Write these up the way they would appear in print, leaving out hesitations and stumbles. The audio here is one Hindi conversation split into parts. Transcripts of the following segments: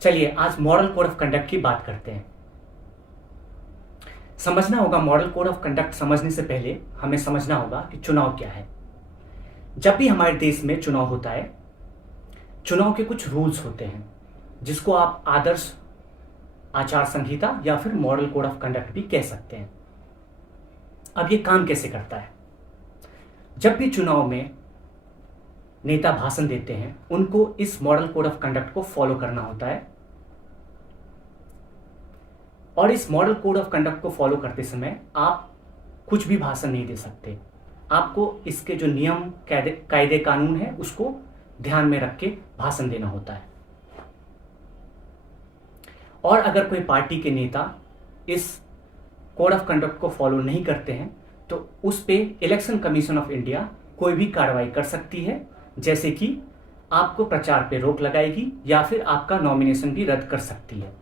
चलिए आज मॉडल कोड ऑफ कंडक्ट की बात करते हैं। समझना होगा, मॉडल कोड ऑफ कंडक्ट समझने से पहले हमें समझना होगा कि चुनाव क्या है। जब भी हमारे देश में चुनाव होता है, चुनाव के कुछ रूल्स होते हैं जिसको आप आदर्श आचार संहिता या फिर मॉडल कोड ऑफ कंडक्ट भी कह सकते हैं। अब ये काम कैसे करता है? जब भी चुनाव में नेता भाषण देते हैं, उनको इस मॉडल कोड ऑफ कंडक्ट को फॉलो करना होता है और इस मॉडल कोड ऑफ कंडक्ट को फॉलो करते समय आप कुछ भी भाषण नहीं दे सकते। आपको इसके जो नियम कायदे कानून है उसको ध्यान में रख के भाषण देना होता है। और अगर कोई पार्टी के नेता इस कोड ऑफ कंडक्ट को फॉलो नहीं करते हैं तो उस पे इलेक्शन कमीशन ऑफ इंडिया कोई भी कार्रवाई कर सकती है, जैसे कि आपको प्रचार पे रोक लगाएगी या फिर आपका नॉमिनेशन भी रद्द कर सकती है।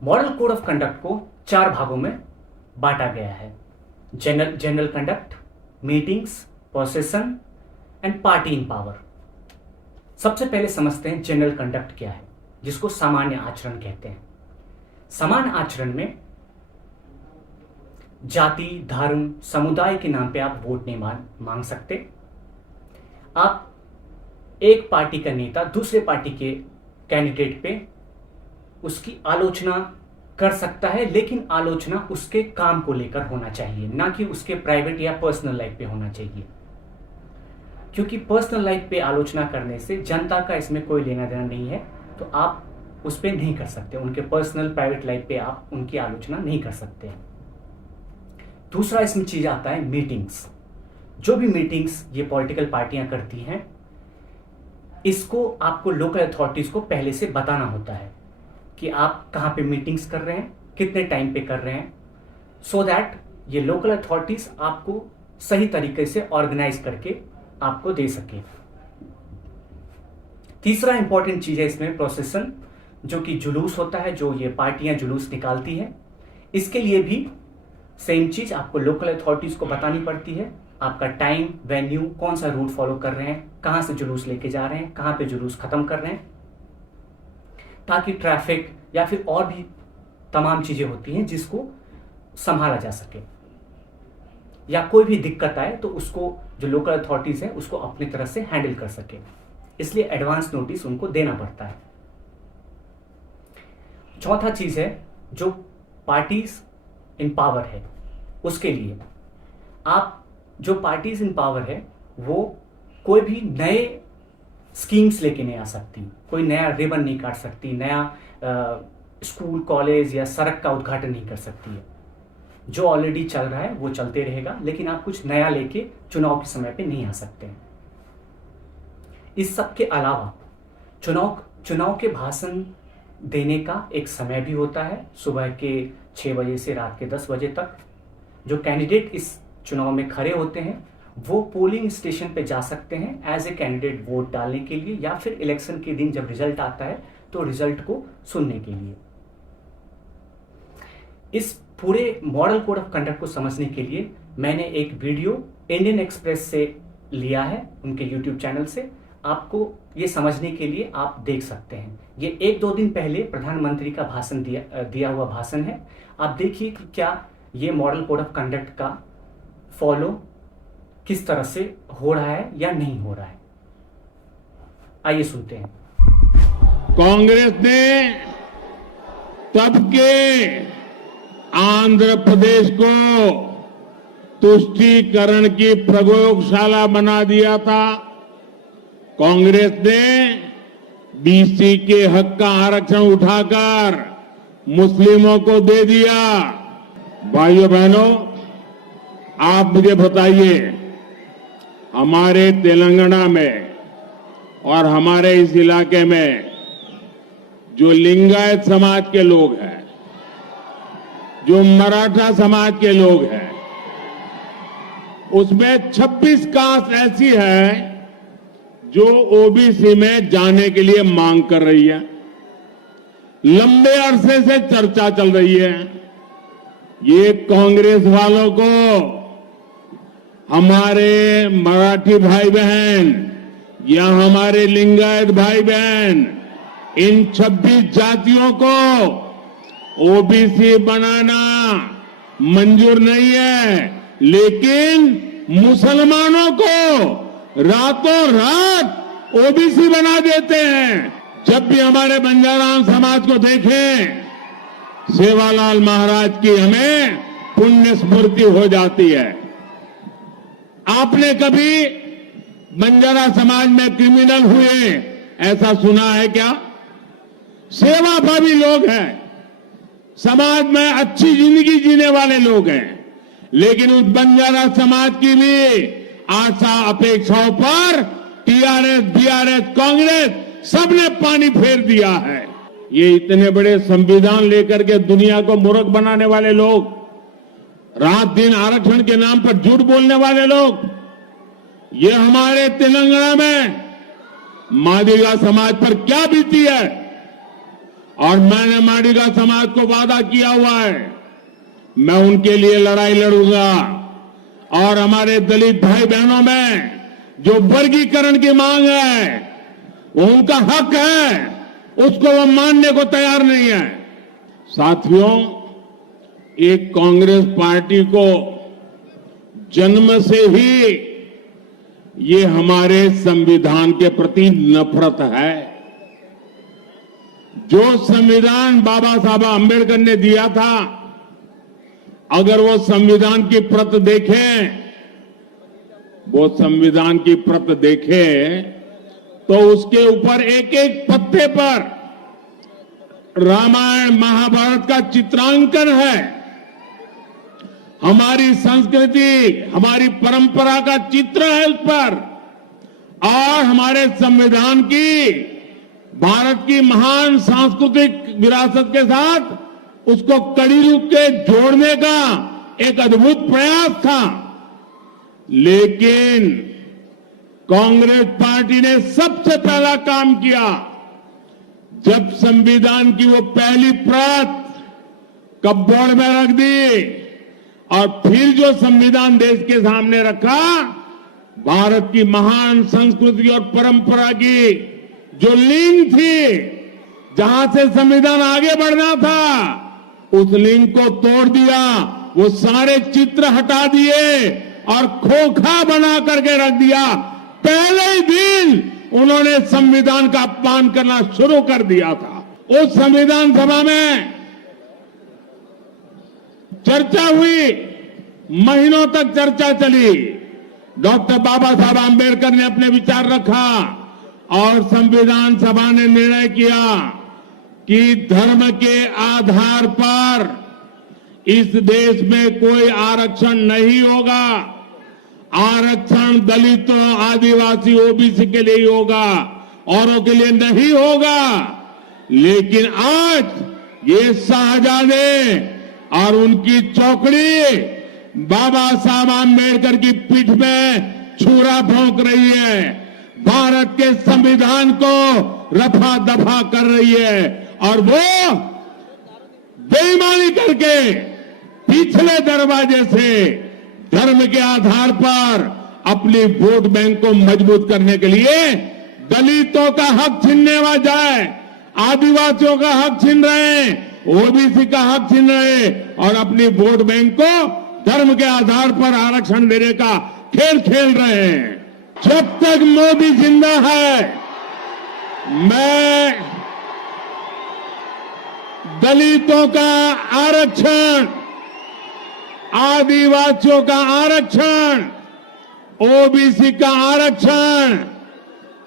मॉडल कोड ऑफ कंडक्ट को 4 भागों में बांटा गया है: general conduct, meetings, procession and party in power. सबसे पहले समझते हैं जनरल कंडक्ट क्या है, जिसको सामान्य आचरण कहते हैं। सामान्य आचरण में जाति, धर्म, समुदाय के नाम पे आप वोट नहीं मांग सकते। आप एक पार्टी का नेता दूसरे पार्टी के कैंडिडेट पे उसकी आलोचना कर सकता है, लेकिन आलोचना उसके काम को लेकर होना चाहिए, ना कि उसके प्राइवेट या पर्सनल लाइफ पे होना चाहिए। क्योंकि पर्सनल लाइफ पे आलोचना करने से जनता का इसमें कोई लेना देना नहीं है, तो आप उस पर नहीं कर सकते। उनके पर्सनल प्राइवेट लाइफ पे आप उनकी आलोचना नहीं कर सकते हैं। दूसरा इसमें चीज आता है मीटिंग्स। जो भी मीटिंग्स ये पॉलिटिकल पार्टियां करती हैं, इसको आपको लोकल अथॉरिटीज को पहले से बताना होता है कि आप कहाँ पे मीटिंग्स कर रहे हैं, कितने टाइम पे कर रहे हैं, सो दैट ये लोकल अथॉरिटीज आपको सही तरीके से ऑर्गेनाइज करके आपको दे सके। तीसरा इंपॉर्टेंट चीज है इसमें प्रोसेशन, जो कि जुलूस होता है, जो ये पार्टियां जुलूस निकालती है। इसके लिए भी सेम चीज आपको लोकल अथॉरिटीज को बतानी पड़ती है। आपका टाइम, वेन्यू, कौन सा रूट फॉलो कर रहे हैं, कहां से जुलूस लेके जा रहे हैं, कहां पे जुलूस खत्म कर रहे हैं, ताकि ट्रैफिक या फिर और भी तमाम चीजें होती हैं जिसको संभाला जा सके, या कोई भी दिक्कत आए तो उसको जो लोकल अथॉरिटीज है उसको अपनी तरह से हैंडल कर सके। इसलिए एडवांस नोटिस उनको देना पड़ता है। चौथा चीज है जो पार्टीज इन पावर है, उसके लिए आप जो पार्टीज इन पावर है वो कोई भी नए स्कीम्स लेके नहीं आ सकती, कोई नया रिबन नहीं काट सकती, नया स्कूल, कॉलेज या सड़क का उद्घाटन नहीं कर सकती है। जो ऑलरेडी चल रहा है वो चलते रहेगा, लेकिन आप कुछ नया लेके चुनाव के समय पे नहीं आ सकते हैं। इस सब के अलावा चुनाव के भाषण देने का एक समय भी होता है, सुबह के 6 बजे से रात के 10 बजे तक। जो कैंडिडेट इस चुनाव में खड़े होते हैं वो पोलिंग स्टेशन पे जा सकते हैं एज ए कैंडिडेट वोट डालने के लिए, या फिर इलेक्शन के दिन जब रिजल्ट आता है तो रिजल्ट को सुनने के लिए। इस पूरे मॉडल कोड ऑफ कंडक्ट को समझने के लिए मैंने एक वीडियो इंडियन एक्सप्रेस से लिया है, उनके यूट्यूब चैनल से। आपको ये समझने के लिए आप देख सकते हैं। ये 1-2 दिन पहले प्रधानमंत्री का भाषण दिया हुआ भाषण है। आप देखिए कि क्या ये मॉडल कोड ऑफ कंडक्ट का फॉलो किस तरह से हो रहा है या नहीं हो रहा है। आइए सुनते हैं। कांग्रेस ने तब के आंध्र प्रदेश को तुष्टीकरण की प्रयोगशाला बना दिया था। कांग्रेस ने बीसी के हक का आरक्षण उठाकर मुस्लिमों को दे दिया। भाइयों बहनों, आप मुझे बताइए, हमारे तेलंगाना में और हमारे इस इलाके में जो लिंगायत समाज के लोग हैं, जो मराठा समाज के लोग हैं, उसमें 26 कास्ट ऐसी है जो ओबीसी में जाने के लिए मांग कर रही है। लंबे अरसे से चर्चा चल रही है। ये कांग्रेस वालों को हमारे मराठी भाई बहन या हमारे लिंगायत भाई बहन इन 26 जातियों को ओबीसी बनाना मंजूर नहीं है, लेकिन मुसलमानों को रातों रात ओबीसी बना देते हैं। जब भी हमारे बंजाराम समाज को देखें, सेवालाल महाराज की हमें पुण्य स्मृति हो जाती है। आपने कभी बंजारा समाज में क्रिमिनल हुए ऐसा सुना है क्या? सेवाभावी लोग हैं, समाज में अच्छी जिंदगी जीने वाले लोग हैं, लेकिन उस बंजारा समाज की भी आशा अपेक्षाओं पर टीआरएस, बीआरएस, कांग्रेस सबने पानी फेर दिया है। ये इतने बड़े संविधान लेकर के दुनिया को मूर्ख बनाने वाले लोग, रात दिन आरक्षण के नाम पर झूठ बोलने वाले लोग, ये हमारे तेलंगाना में मादिगा समाज पर क्या बीती है। और मैंने मादिगा समाज को वादा किया हुआ है, मैं उनके लिए लड़ाई लड़ूंगा। और हमारे दलित भाई बहनों में जो वर्गीकरण की मांग है, वो उनका हक है, उसको वो मानने को तैयार नहीं है। साथियों, एक कांग्रेस पार्टी को जन्म से ही ये हमारे संविधान के प्रति नफरत है। जो संविधान बाबा साहब अंबेडकर ने दिया था, अगर वो संविधान की प्रत देखें, वो संविधान की प्रत देखें तो उसके ऊपर एक एक पत्ते पर रामायण महाभारत का चित्रांकन है। हमारी संस्कृति, हमारी परंपरा का चित्र है उस पर, और हमारे संविधान की, भारत की महान सांस्कृतिक विरासत के साथ उसको कड़ी रूप के जोड़ने का एक अद्भुत प्रयास था। लेकिन कांग्रेस पार्टी ने सबसे पहला काम किया, जब संविधान की वो पहली प्रत कपबोर्ड में रख दी और फिर जो संविधान देश के सामने रखा, भारत की महान संस्कृति और परंपरा की जो लिंक थी, जहां से संविधान आगे बढ़ना था, उस लिंक को तोड़ दिया। वो सारे चित्र हटा दिए और खोखा बना करके रख दिया। पहले ही दिन उन्होंने संविधान का अपमान करना शुरू कर दिया था। उस संविधान सभा में चर्चा हुई, महीनों तक चर्चा चली। डॉक्टर बाबा साहब आंबेडकर ने अपने विचार रखा और संविधान सभा ने निर्णय किया कि धर्म के आधार पर इस देश में कोई आरक्षण नहीं होगा। आरक्षण दलितों, आदिवासी, ओबीसी के लिए ही होगा, औरों के लिए नहीं होगा। लेकिन आज ये शाहजादे और उनकी चौकड़ी बाबा साहब आंबेडकर की पीठ में छुरा भोंक रही है, भारत के संविधान को रफा दफा कर रही है, और वो बेईमानी करके पिछले दरवाजे से धर्म के आधार पर अपनी वोट बैंक को मजबूत करने के लिए दलितों का हक छीनने वा जाए, आदिवासियों का हक छीन रहे, ओबीसी का हक छीन रहे और अपनी वोट बैंक को धर्म के आधार पर आरक्षण देने का खेल खेल रहे हैं। जब तक मोदी जिंदा है, मैं दलितों का आरक्षण, आदिवासियों का आरक्षण, ओबीसी का आरक्षण,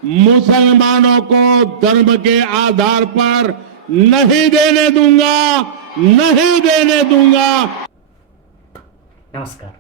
मुसलमानों को धर्म के आधार पर नहीं देने दूंगा, नहीं देने दूंगा। नमस्कार।